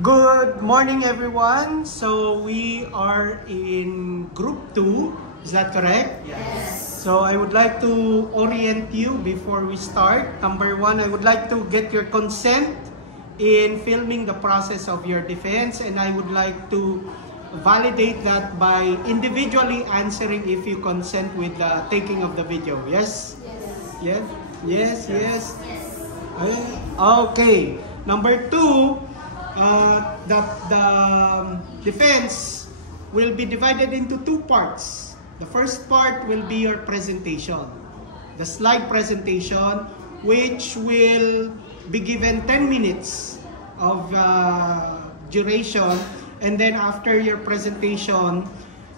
Good morning, everyone. So we are in group 2. Is that correct? Yes. So I would like to orient you before we start. Number 1, I would like to get your consent in filming the process of your defense, and I would like to validate that by individually answering if you consent with the taking of the video. Yes? Yes. Yes? Yes? Yes? Yes. Okay. Number 2, the defense will be divided into 2 parts. The first part will be your presentation, the slide presentation, which will be given 10 minutes of duration, and then after your presentation,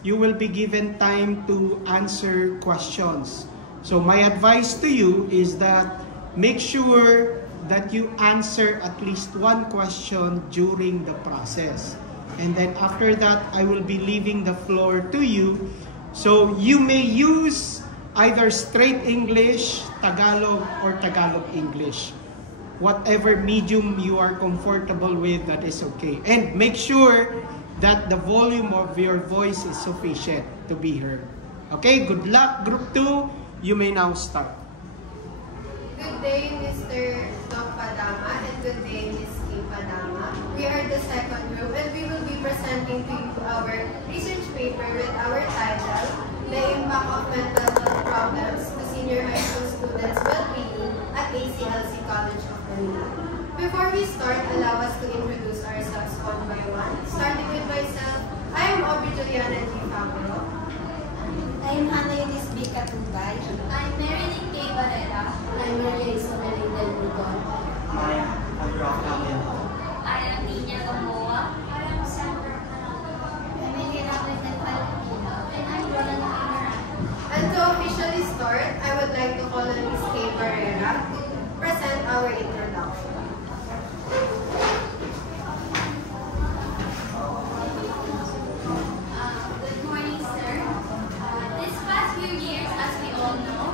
you will be given time to answer questions. So my advice to you is that make sure that you answer at least 1 question during the process. And then after that, I will be leaving the floor to you. So you may use either straight English, Tagalog, or Tagalog English. Whatever medium you are comfortable with, that is okay. And make sure that the volume of your voice is sufficient to be heard. Okay, good luck, Group 2. You may now start. Good day, Mr. Doc Padama, and good day, Ms. K. Padama. We are the second group, and we will be presenting to you our research paper with our title, The Impact of Mental Health Problems to Senior High School Students' Well-Being at ACLC College of Manila. Before we start, allow us to introduce ourselves one by one. Starting with myself, I am Aubrey Juliana G. Favero. I am Hannah Eunice B. Katubay. I'm Marilyn K. Barrera. I'm Maria Isabel Del Rigon. I am Rock Damian. I am Nina Gamoa. I am Sandra. I'm Elena Del Palomino. And I'm Roland Cameron. And to officially start, I would like to call on Ms. K. Barrera to present our introduction. Good morning, sir. This past few years, as we all know,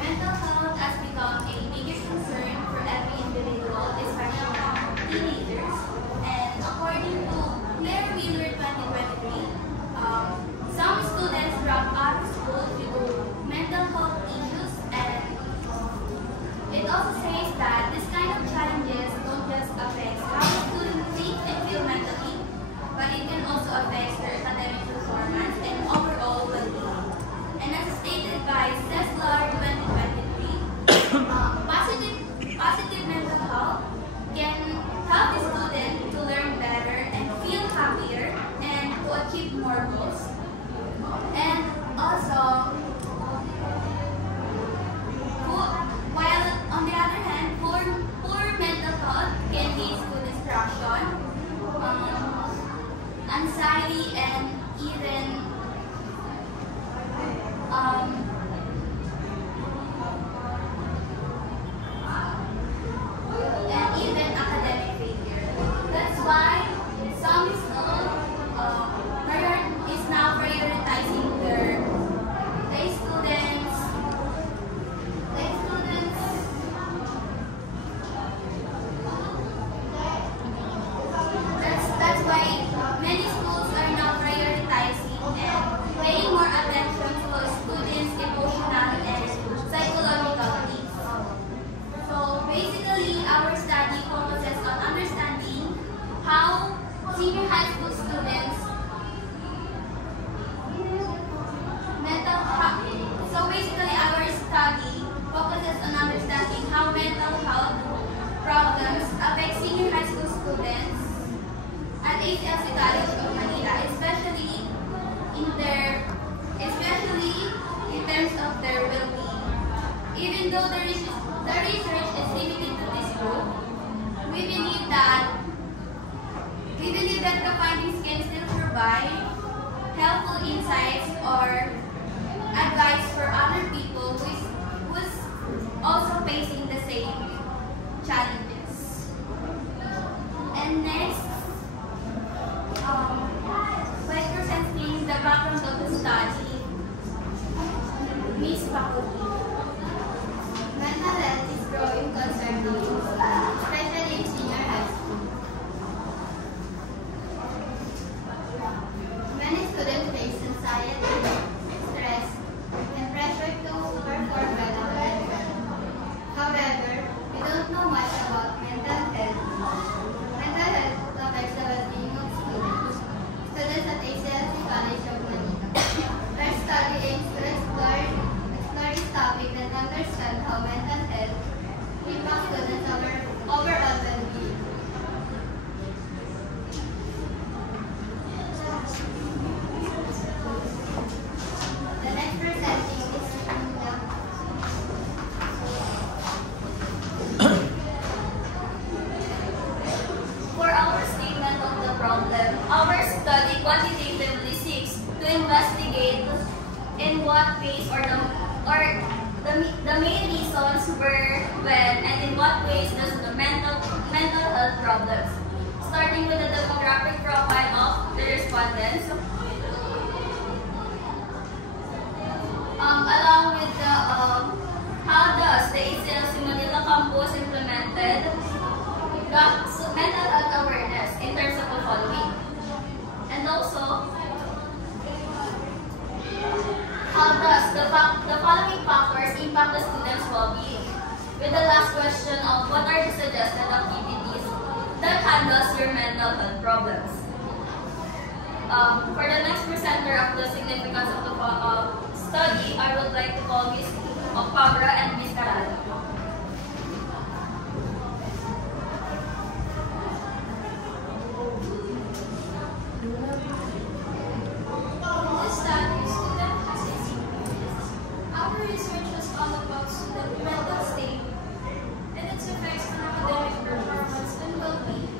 mental health has become a biggest concern for every individual, especially teenagers. And according to Claire Wheeler 2023, some students drop out of school due to mental health issues, and it also says that this kind of challenges don't just affect how students think and feel mentally, but it can also affect their academic performance and overall well-being. And as stated by CESLAR 2023, positive mental health can help the student to learn better and feel happier and to achieve more goals. And also, while on the other hand, poor mental health can lead to distraction, anxiety, and even academic failure. That's why some schools is now prioritizing their students. That's why many schools are now prioritizing and paying more attention to a students' emotional and psychological needs. So basically, our study focuses on understanding how senior high school students mental health. So basically, our study focuses on understanding how mental health problems affect senior high school students at ACLC College of Manila, especially in terms of their well-being. Even though the research is limited to this group, we believe that the findings can still provide helpful insights or advice for other people who's also facing the same challenges. And next, let's present the background of the study. Ms. Pakuti. Mental health is growing concern, especially in senior high school. problem, our study quantitatively seeks to investigate in what ways the main reasons were when and in what ways does the mental health problems. Starting with the demographic profile of the respondents, along with the how does the ACLC Manila campus implemented the mental health awareness in terms of the following, and also how does the following factors impact the students' well-being, with the last question of what are the suggested activities that handles your mental health problems. For the next presenter of the significance of the study, I would like to call Ms. Ocpabra and Ms. Carado. This study, student has experience. Our research was all about student mental state and its effects on academic performance and well-being.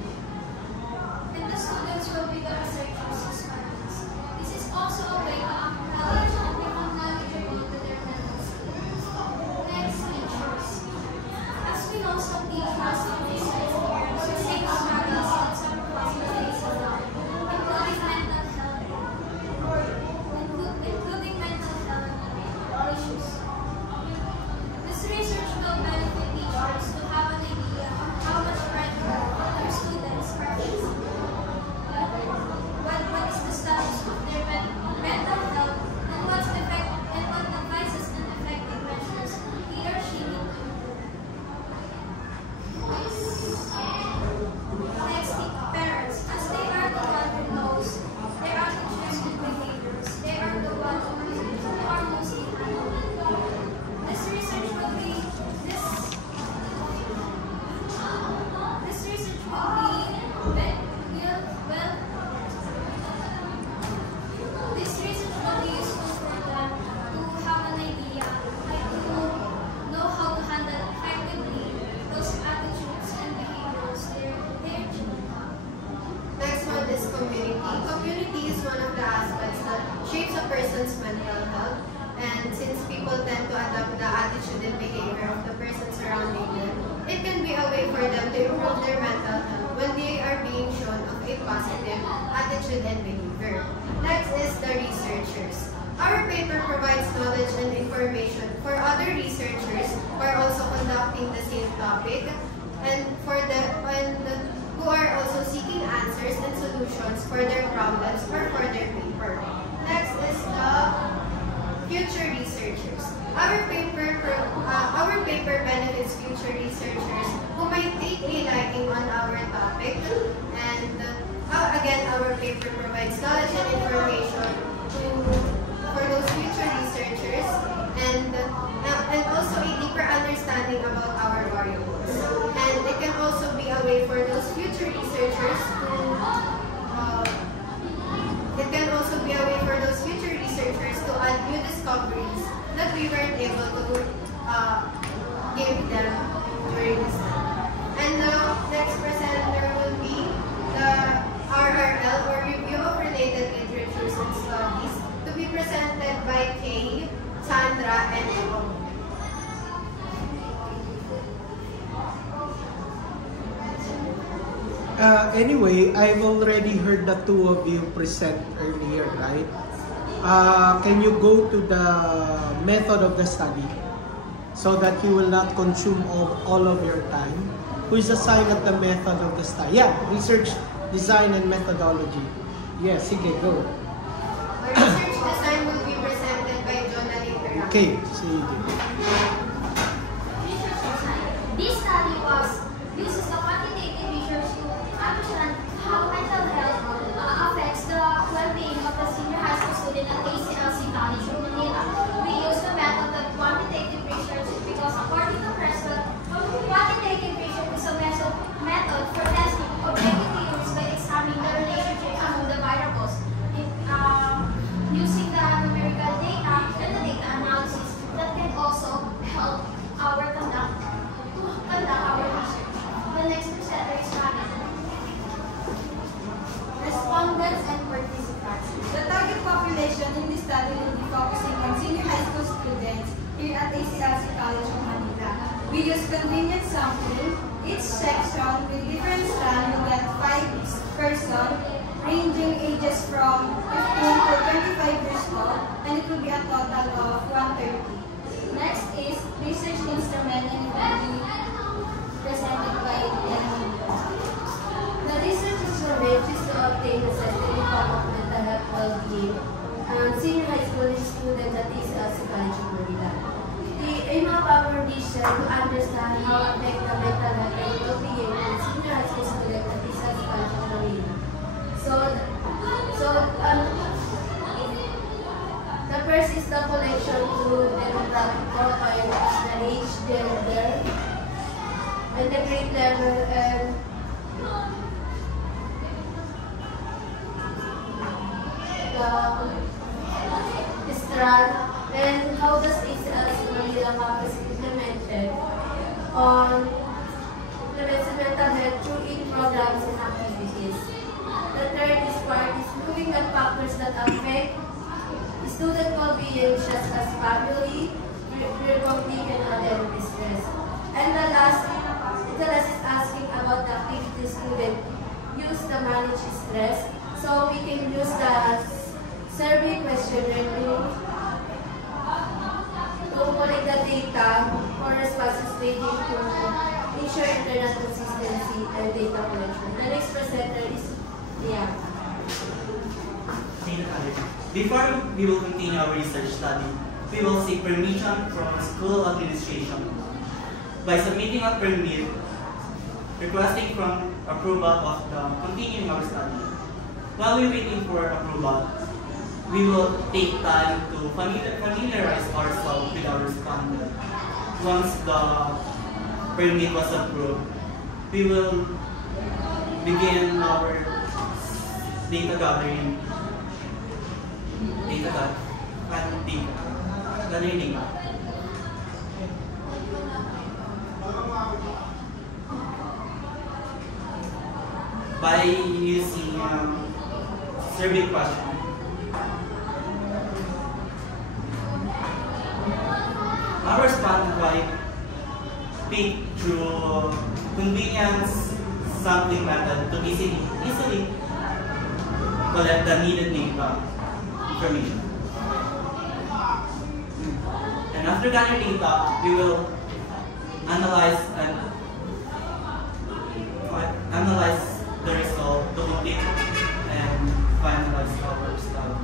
And the students will be the researchers as parents. This is also a way to acknowledge and become knowledgeable to their mental state. Next, teachers. As we know, some teachers in this experience will take struggles and some possibilities of life, including mental health issues. This research will benefit teachers to have an idea on how much pressure their students are facing. What is the status of their mental health and what advices and effective measures he or she need to implement. Next, parents. As they are the one who knows their attitudes and behaviors, they are the one who are mostly handling. This research will be useful for them to have an idea and to know how to handle effectively those attitudes and behaviors their children have. Next one is community. Community is one of the aspects that shapes a person's mental health. And since people tend to adopt the attitude and behavior of the person surrounding them, it can be a way for them to improve their mental health when they are being shown of a positive attitude and behavior. Next is the researchers. Our paper provides knowledge and information for other researchers who are also conducting the same topic and who are also seeking answers and solutions for their problems or for their paper. Next is the future researchers. Our paper benefits future researchers who might take a liking on our topic, and again, our paper provides knowledge and information for those future researchers, and also a deeper understanding about our variables. And it can also be a way for those future researchers to add new discoveries that we weren't able to give them during this time. And the next presenter will be the RRL, or Review of Related Literatures and Studies, to be presented by Kay, Sandra, and Emo. Anyway, I've already heard the two of you present earlier, right? Can you go to the method of the study so that you will not consume all of your time? Who is assigned at the method of the study? Yeah, research, design, and methodology. Yes, sige, go. The research design will be presented by Jonah later. Okay, sige. Research design. This study uses the quantitative research to understand how mental health affects the well-being of the senior high school student at ACLC College of Manila. We use the method of quantitative research because, according to Preston, quantitative research is a method for testing objective theories by examining the relationship among the variables using the numerical data and the data analysis that can also convenient sampling. Each section with different strand will get 5 persons, ranging ages from 15 to 25 years old, and it will be a total of 130. Next is research instrument, and it will be presented by Lenny. The research instrument is to obtain the certificate of mental health well-being senior high school students at TCLC College of Manila. The aim of our mission to understand how affect the mental health and well-being of senior high school students at TCLC College of Manila. The first is the collection through demographic profile, the age, gender, and the grade level, and the strand, and how does TCLC Manila campus implemented mental health through its programs and activities. The third is part is looking at factors that affect student well-being, such as family, peer conflict, and academic stress. And the last is asking about the activities students use to manage stress. So we can use the survey questionnaire to collect the data for responses leading to ensure internet consistency and data collection. The next presenter is Liana. Before we will continue our research study, we will seek permission from school administration by submitting a permit requesting from approval of the continuing our study. While we're waiting for approval, we will take time to familiarize ourselves with our standard. Once the permit was approved, we will begin our data gathering. By using survey question. Our Spotify pick through convenience sampling method to easily collect the needed data information. And after gathering data, we will analyze the result to complete and finalize our study.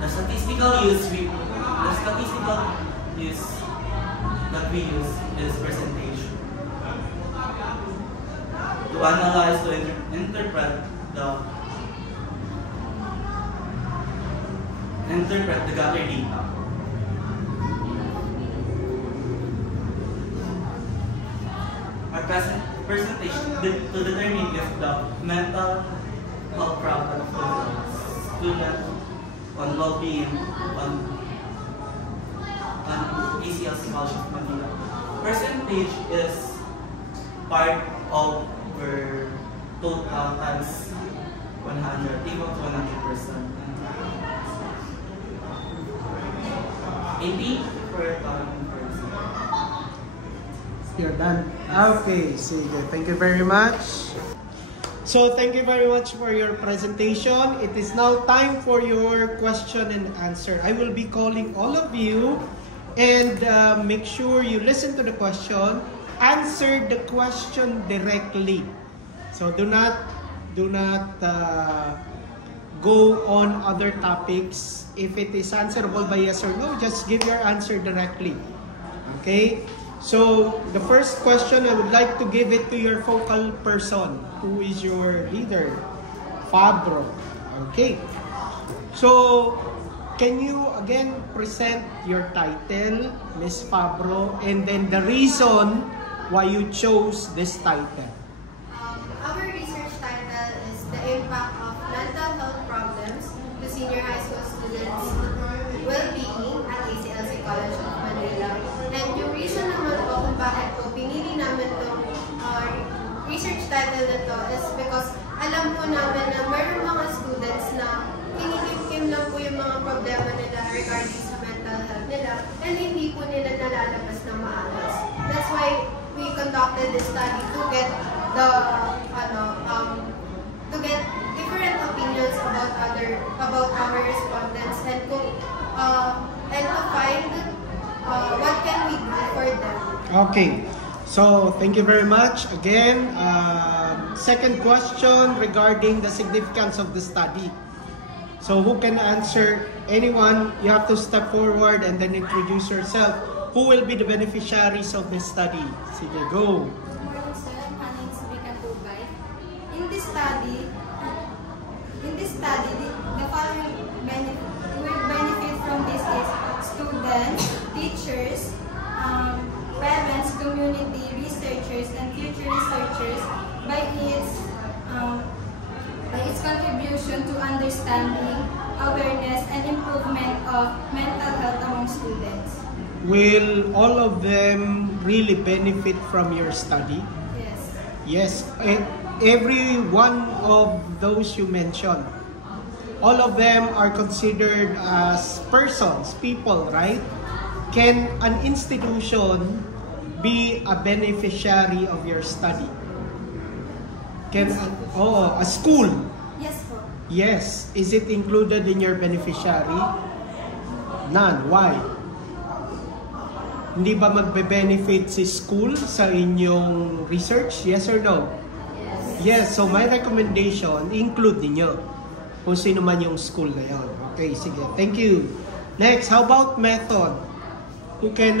The statistical use that we use is presentation to analyze, to interpret the gathered data. Our presentation to determine if the mental health problem of the student on well-being on TCLC College of Manila. Percentage is part of our total times 100, equal to 100%. 80 per ton. You're done. Okay, sige. Thank you very much. So, thank you very much for your presentation. It is now time for your question and answer. I will be calling all of you and make sure you listen to the question. Answer the question directly. So, do not go on other topics. If it is answerable by yes or no, just give your answer directly. Okay? So, the first question, I would like to give it to your focal person, who is your leader, Fabro. Okay. So, can you again present your title, Ms. Fabro, and then the reason why you chose this title? Our research title is The Impact of Mental Health Problems to Senior High School Students' Well-Being at TCLC College of Manila. And yung reason naman po kung bakit po pinili namin itong research title na to is because alam po namin na mayroong mga students na kinikimkim lang po yung mga problema nila regarding sa mental health. nila and hindi po nila nalalabas na maayos. That's why we conducted this study to get to get different opinions about our respondents and to find what can we do for them. Okay. So, thank you very much. Again, second question regarding the significance of the study. So, who can answer? Anyone, you have to step forward and then introduce yourself. Who will be the beneficiaries of this study? Sige, go. Good morning, sir. My name is Vika Tubay. In this study, the following will benefit from this is students, teachers, parents, community, researchers, and future researchers by its contribution to understanding, awareness, and improvement of mental health among students. Will all of them really benefit from your study? Yes. Yes. Every one of those you mentioned, all of them are considered as persons, people, right? Can an institution be a beneficiary of your study? Can a school? Yes, po. Yes. Is it included in your beneficiary? None. Why? Hindi ba magbe-benefit si school sa inyong research? Yes or no? Yes. So my recommendation, include ninyo kung sino man yung school na yun. Okay, sige. Thank you. Next, how about method? Who can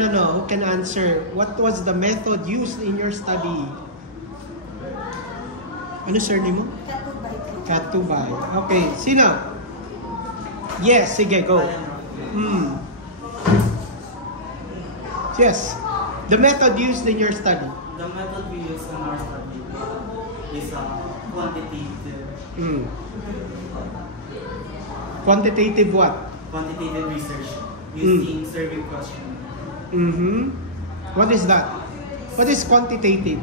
answer? What was the method used in your study? Ano surname mo? Katubay po. Katubay. Okay, sino? Yes, sige, go. Yes. The method used in your study. The method we use in our study is quantitative. Quantitative what? Quantitative research using survey questions. What is that? What is quantitative?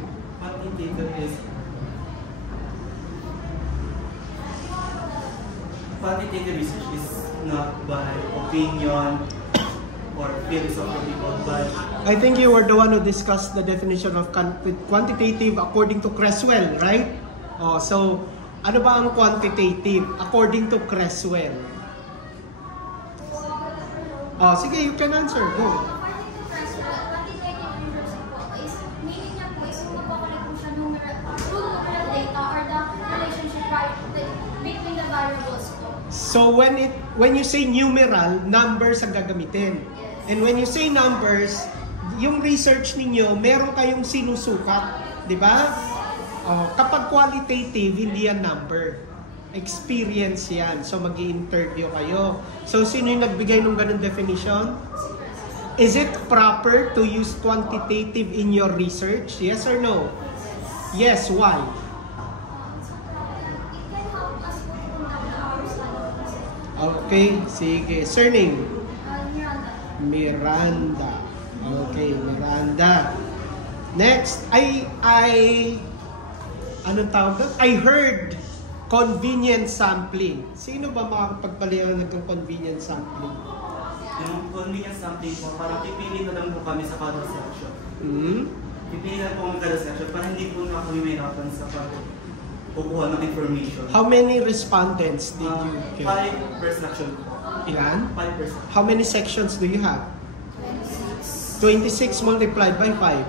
Quantitative research is not by opinion or feelings of the people, but I think you were the one who discussed the definition of quantitative according to Creswell, right? Oh, so ano ba ang quantitative according to Creswell? Oh, sige, you can answer. Go. According to Creswell, quantitative research po is, meaning niya po is kung magpapalit po siya through numeral data or the relationship between the variables po. So when you say numeral, numbers ang gagamitin. And when you say numbers, yung research ninyo, meron kayong sinusukat, di ba? Oh, kapag qualitative, hindi yan number. Experience yan. So mag-i-interview kayo. So sino yung nagbigay ng ganung definition? Is it proper to use quantitative in your research? Yes or no? Yes, why? It can help us po to conduct our study. Okay, sige. Surname? Miranda. Miranda. Okay, Miranda. Next, anong tawag doon? I heard convenient sampling. Sino ba makakapagpaliwanag ng convenient sampling? yung convenience sampling po, parang pipili na lang po kami sa cada section. Pipili na po kami kada section para hindi po na kami mahirapan sa pagkukuha ng information. How many respondents did you get? 5 per section. Ilan? 5 per section. How many sections do you have? 26 multiplied by 5.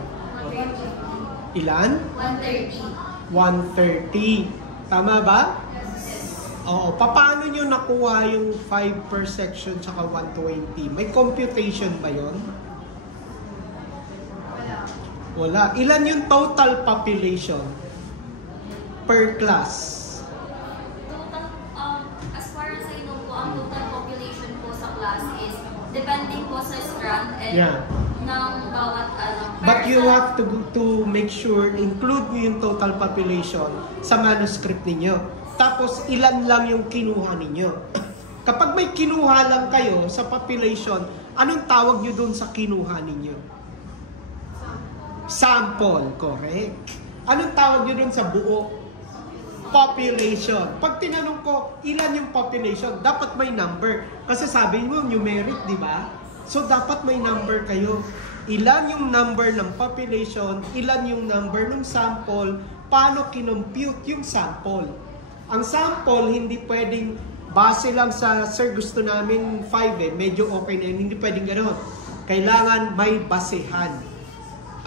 Ilan? 130. 130. Tama ba? Oo. Paano nyo nakuha yung 5 per section tsaka 120? May computation ba yon? Wala. Ilan yung total population per class? Total, as far as I know po, ang total population po sa class is depending po sa strand and ng bawat But you have to make sure, include nyo yung total population sa manuscript ninyo. Tapos ilan lang yung kinuha ninyo. Kapag may kinuha lang kayo sa population, anong tawag nyo dun sa kinuha ninyo? Sample, correct. Anong tawag nyo dun sa buo? Population. Pag tinanong ko, ilan yung population? Dapat may number. Kasi sabi mo, numeric, di ba? So, dapat may number kayo. Ilan yung number ng population, ilan yung number ng sample, paano kinompute yung sample. Ang sample, hindi pwedeng base lang sa, sir, gusto namin 5 medyo okay na yun. Hindi pwedeng gano'n. Kailangan may basehan.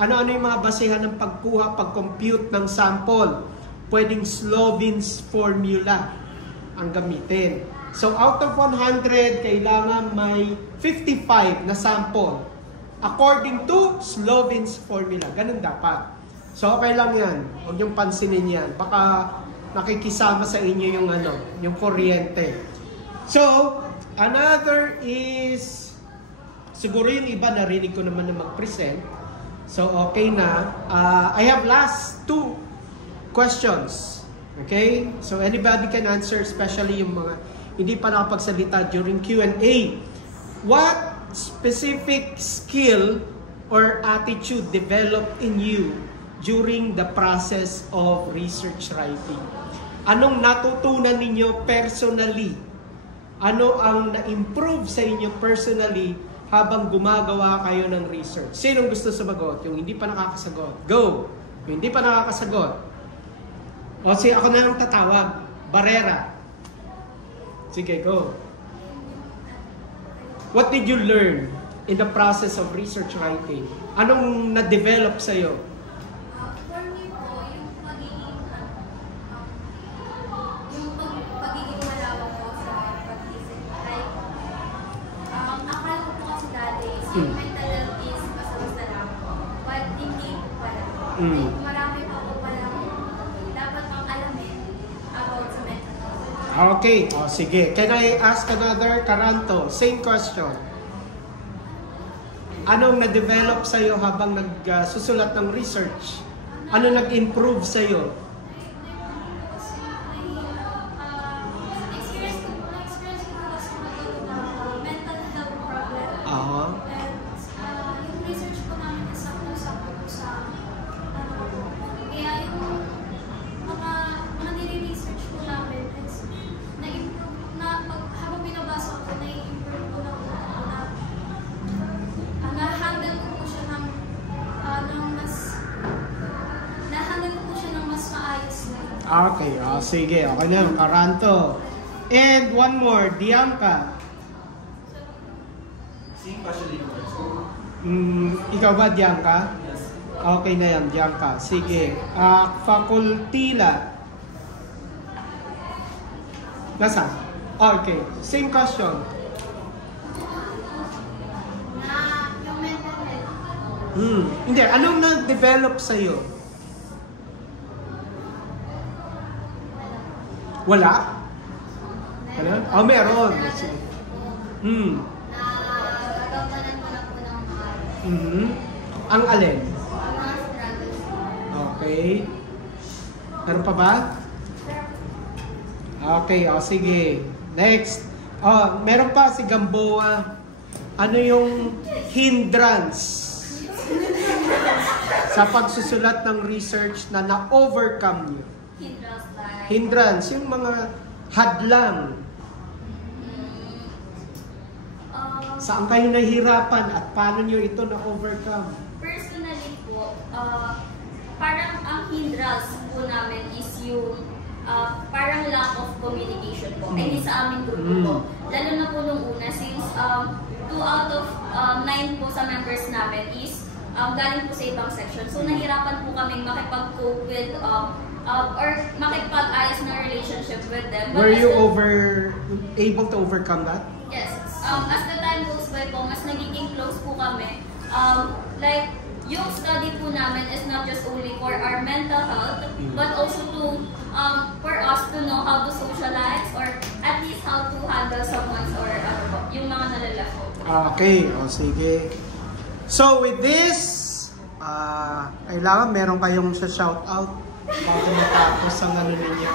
Ano-ano yung mga basehan ng pagkuha, pag-compute ng sample? Pwedeng Slovin's formula ang gamitin. So, out of 100, kailangan may 55 na sample. According to Slovin's formula. Ganun dapat. So, okay lang yan. Huwag niyong pansinin yan. Baka nakikisama sa inyo yung kuryente. So, another is, siguro yung iba narinig ko naman na mag-present. So, okay na. I have last 2 questions. Okay? So, anybody can answer, especially yung mga hindi pa nakapagsalita during Q&A. What specific skill or attitude developed in you during the process of research writing? Anong natutunan ninyo personally? Ano ang na-improve sa inyo personally habang gumagawa kayo ng research? Sinong gusto sumagot? Yung hindi pa nakakasagot. Go! Yung hindi pa nakakasagot. O sige, ako na lang tatawag. Barrera. Sige, go. What did you learn in the process of research writing? Anong na-develop sa'yo? For me po, yung pagiging malawak po sa pag-isip. Like, akala ko po kasi dati, yung mental health is basta-basta lang po. But hindi po pala. Like, marami pa po pala dapat pang alamin about sa mental health. Okay, sige. Can I ask another, Karanto? Same question. Anong na-develop sa'yo habang nagsusulat ng research? Ano nag-improve sa'yo? Experience ko kasi mental health problem. Aha. And yung research po namin is sakto-sakto po sa kaya yung mga nire-research po namin is na-improve na habang binabasa ko, na-improve ko na na-handle ko po siya ng mas maayos na. Okay, sige. Okay na, Karanto. And one more, Dianca. Same question din po. Ikaw ba, Dianca? Yes. Okay na yan, Dianca. Sige. Facultila. Nasa? Okay. Same question. Yung mental health. Hindi. Anong na-develop sa'yo? Wala? Wala? Oh, meron. Sige. Nagagampanan ko na po ng mga Ang alin? mga struggles. Okay. Meron pa ba? Okay, sige. Next. Meron pa si Gamboa. Ano yung hindrance sa pagsusulat ng research na na-overcome nyo? Hindrance, yung mga hadlang. Saan kayo nahihirapan at paano nyo ito na-overcome? Personally po, parang ang hindrance po namin is yung parang lack of communication po. Hindi sa aming grupo po. Lalo na po nung una, since 2 out of 9 po sa members namin is galing po sa ibang section. So nahirapan po kaming makipag-cope with or makipag-ayos na relationship with them. But Were you able to overcome that? Yes. As the time goes by po, mas nagiging close po kami. Like, yung study po namin is not just only for our mental health, but also to for us to know how to socialize or at least how to handle someone's or yung mga nalalako. Okay, sige. So with this, kailangan meron kayong sa shoutout bago matapos ang ano ninyo.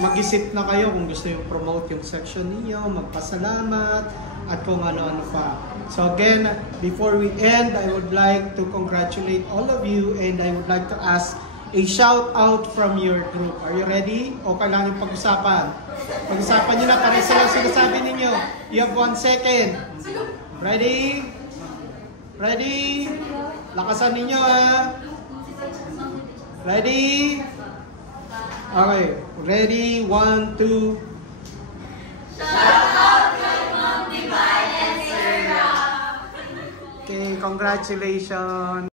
Mag-isip na kayo kung gusto yung promote yung section ninyo, magpasalamat, at kung ano-ano pa. So again, before we end, I would like to congratulate all of you and I would like to ask a shout out from your group. Are you ready? O kailangan yung pag-usapan? Pag-usapan nyo na, pares lang sinasabi ninyo. You have 1 second. Ready? Ready? Lakasan ninyo ha. Ready? Okay. Ready? 1, 2. Okay, congratulations.